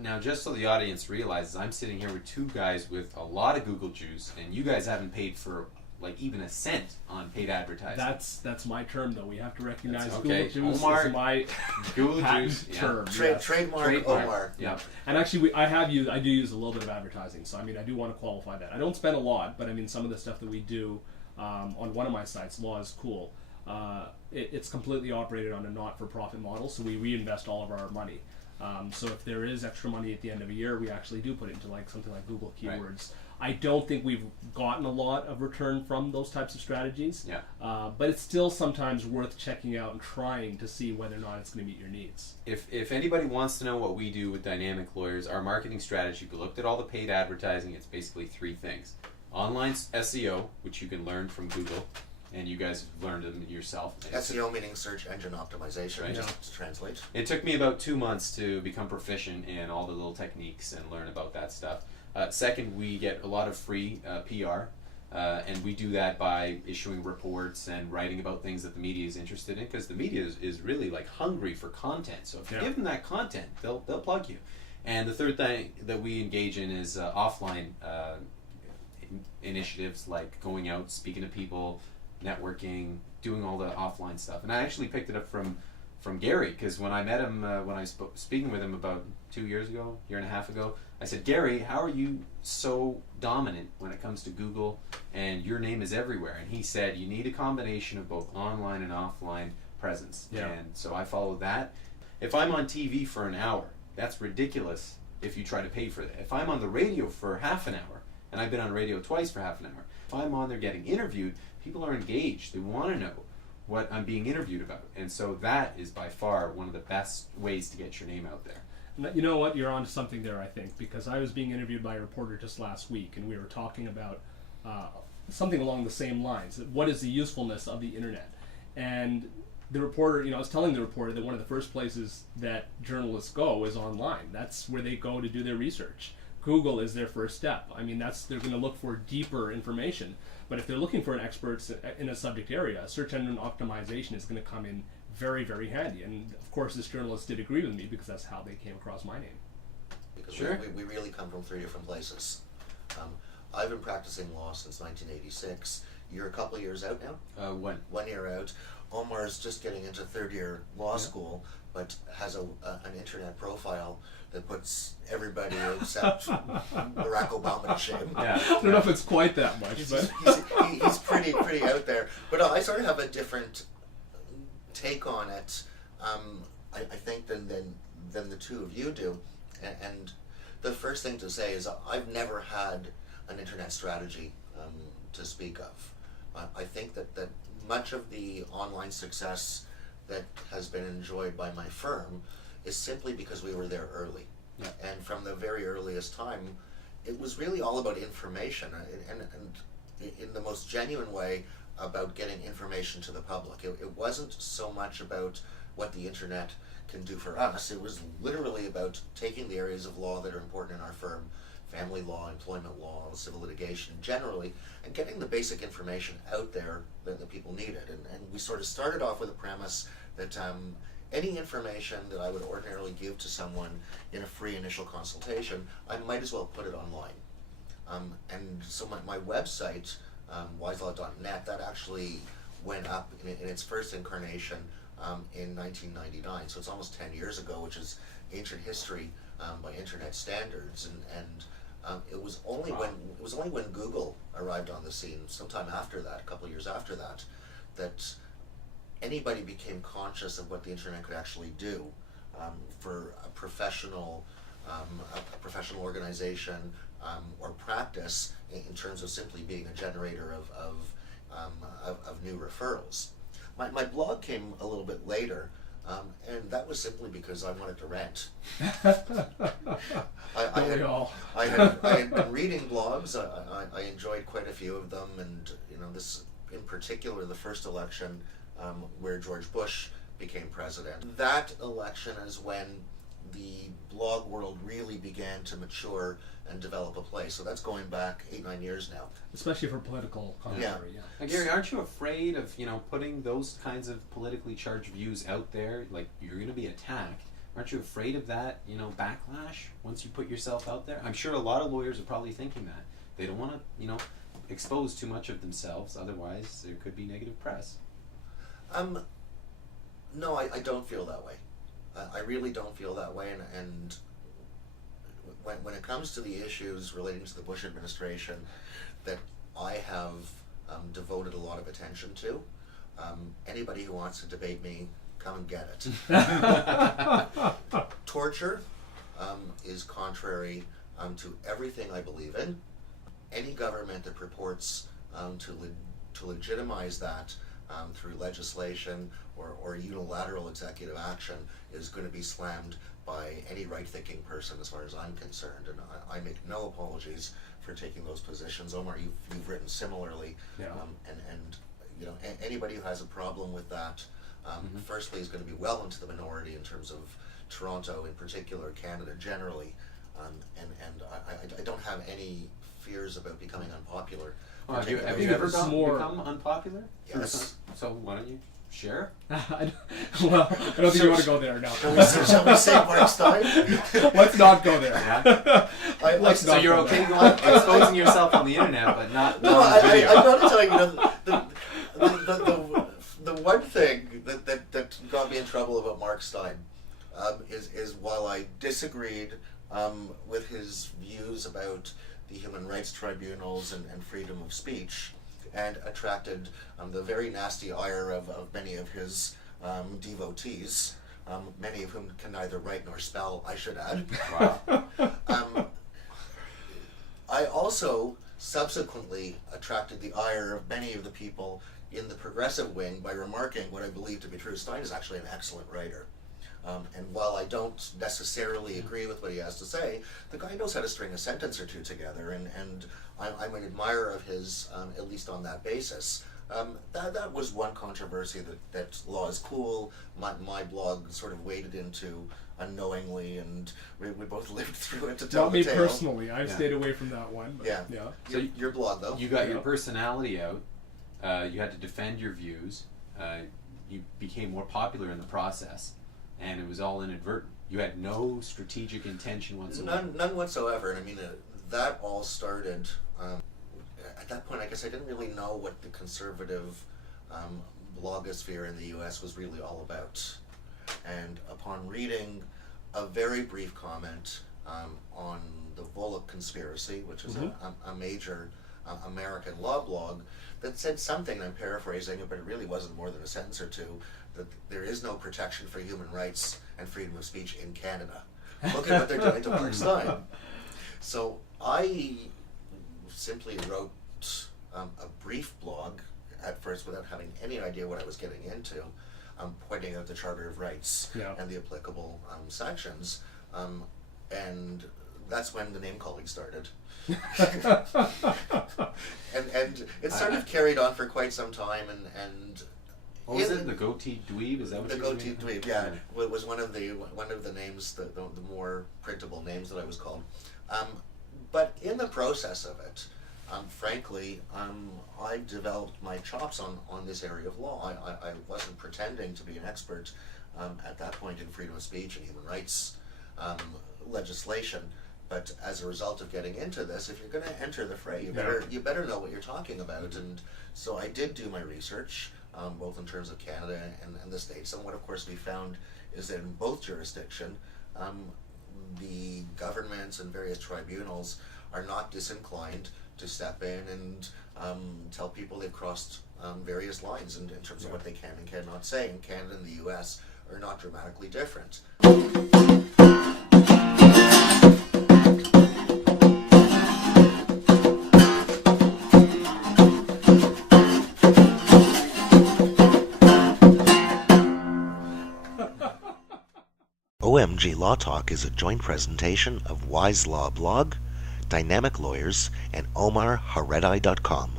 Now, just so the audience realizes, I'm sitting here with two guys with a lot of Google juice, and you guys haven't paid for like even a cent on paid advertising. That's my term, though. We have to recognize okay. Google juice Omar, is my Google juice term. Trademark Omar. Yeah. And actually, I do use a little bit of advertising, so I mean, I do want to qualify that. I don't spend a lot, but I mean, some of the stuff that we do on one of my sites, Law is Cool, it's completely operated on a not-for-profit model, so we reinvest all of our money. So if there is extra money at the end of a year, we actually do put it into like something like Google keywords. Right. I don't think we've gotten a lot of return from those types of strategies. Yeah. But it's still sometimes worth checking out and trying to see whether or not it's going to meet your needs. If anybody wants to know what we do with Dynamic Lawyers, our marketing strategy, we looked at all the paid advertising. It's basically three things: online SEO, which you can learn from Google, and you guys have learned them yourself. SEO meaning search engine optimization, right. Just to translate. It took me about 2 months to become proficient in all the little techniques and learn about that stuff. Second, we get a lot of free PR, and we do that by issuing reports and writing about things that the media is interested in, because the media is really like hungry for content. So if you give them that content, they'll plug you. And the third thing that we engage in is offline initiatives, like going out, speaking to people, networking, doing all the offline stuff. And I actually picked it up from Garry, because when I met him, when I was speaking with him about 2 years ago, year and a half ago, I said, Garry, how are you so dominant when it comes to Google and your name is everywhere? And he said, you need a combination of both online and offline presence. Yeah. And so I followed that. If I'm on TV for an hour, that's ridiculous if you try to pay for that. If I'm on the radio for half an hour, and I've been on radio twice for half an hour, if I'm on there getting interviewed, people are engaged. They want to know what I'm being interviewed about. And so that is by far one of the best ways to get your name out there. You know what? You're on to something there, I think, because I was being interviewed by a reporter just last week, and we were talking about something along the same lines. What is the usefulness of the internet? And the reporter, I was telling the reporter that one of the first places that journalists go is online. That's where they go to do their research. Google is their first step. I mean, they're going to look for deeper information. But if they're looking for an expert in a subject area, search engine optimization is going to come in very, very handy. And of course, this journalist did agree with me, because that's how they came across my name. Because we really come from three different places. I've been practicing law since 1986. You're a couple of years out now? 1 year out. Omar's just getting into third year law school, but has an internet profile that puts everybody except Barack Obama to shame. Yeah. I don't know if it's quite that much, he's pretty out there. But I sort of have a different take on it, I think, than the two of you do. And the first thing to say is I've never had an internet strategy to speak of. I think that much of the online success that has been enjoyed by my firm is simply because we were there early. Yeah. And from the very earliest time, it was really all about information, and in the most genuine way, about getting information to the public. It wasn't so much about what the internet can do for us. It was literally about taking the areas of law that are important in our firm, family law, employment law, civil litigation generally, and getting the basic information out there that people needed. And we sort of started off with a premise that any information that I would ordinarily give to someone in a free initial consultation, I might as well put it online. And so my website, wiselaw.net, that actually went up in its first incarnation in 1999. So it's almost 10 years ago, which is ancient history by internet standards. And it was only when Google arrived on the scene, sometime after that, a couple of years after that, that anybody became conscious of what the internet could actually do for a professional organization or practice in terms of simply being a generator of new referrals. My blog came a little bit later, and that was simply because I wanted to rant. I had been reading blogs. I enjoyed quite a few of them, and this in particular, the first election where George Bush became president. That election is when the blog world really began to mature and develop a place. So that's going back 8-9 years now. Especially for political commentary. Yeah. Now, Garry, aren't you afraid of putting those kinds of politically charged views out there? Like, you're going to be attacked aren't you afraid of that, backlash once you put yourself out there? I'm sure a lot of lawyers are probably thinking that. They don't want to, expose too much of themselves, otherwise there could be negative press. No, I don't feel that way. I really don't feel that way, and when it comes to the issues relating to the Bush administration that I have devoted a lot of attention to, anybody who wants to debate me, come and get it. Torture is contrary to everything I believe in. Any government that purports to legitimize that through legislation or unilateral executive action is going to be slammed by any right-thinking person as far as I'm concerned, and I make no apologies for taking those positions. Omar, you've written similarly, and anybody who has a problem with that, firstly, is going to be well into the minority in terms of Toronto in particular, Canada generally, and I don't have any fears about becoming unpopular. Have you ever become unpopular? Yes. So why don't you share? I don't think you want to go there now. Shall we say Mark Steyn? Let's not go there. Yeah. So you're okay going exposing yourself on the internet, but not no, on the video. I've got to tell you, the one thing that got me in trouble about Mark Steyn is while I disagreed with his views about the human rights tribunals and freedom of speech, and attracted the very nasty ire of many of his devotees, many of whom can neither write nor spell, I should add. Wow. I also subsequently attracted the ire of many of the people in the progressive wing by remarking what I believe to be true. Steyn is actually an excellent writer. And while I don't necessarily agree with what he has to say, the guy knows how to string a sentence or two together, and I'm an admirer of his, at least on that basis. That was one controversy that law is cool. My blog sort of waded into unknowingly, and we both lived through it to tell Not the me tale. personally. I've stayed away from that one. But Yeah. So your blog, though. You got your personality out. You had to defend your views. You became more popular in the process. And it was all inadvertent. You had no strategic intention whatsoever. None whatsoever. And I mean, that all started. At that point, I guess I didn't really know what the conservative blogosphere in the U.S. was really all about. And upon reading a very brief comment on the Volokh conspiracy, which is a major American law blog, that said something, I'm paraphrasing it, but it really wasn't more than a sentence or two, that there is no protection for human rights and freedom of speech in Canada. Look at what they're doing to Mark Steyn. So I simply wrote a brief blog at first without having any idea what I was getting into, pointing out the Charter of Rights and the applicable sections, and that's when the name calling started. and it sort of carried on for quite some time, and what was it? The Goatee Dweeb? Is that what the you were Goatee Dweeb? Yeah, was one of the names, the more printable names that I was called. But in the process of it, frankly, I developed my chops on this area of law. I wasn't pretending to be an expert at that point in freedom of speech and human rights legislation. But as a result of getting into this, if you're going to enter the fray, you better know what you're talking about. And so I did do my research, both in terms of Canada and the States. And what, of course, we found is that in both jurisdictions, the governments and various tribunals are not disinclined to step in and tell people they've crossed various lines in terms of what they can and cannot say. And Canada and the U.S. are not dramatically different. OMG Law Talk is a joint presentation of Wise Law Blog, Dynamic Lawyers, and Omar Ha-Redeye.com.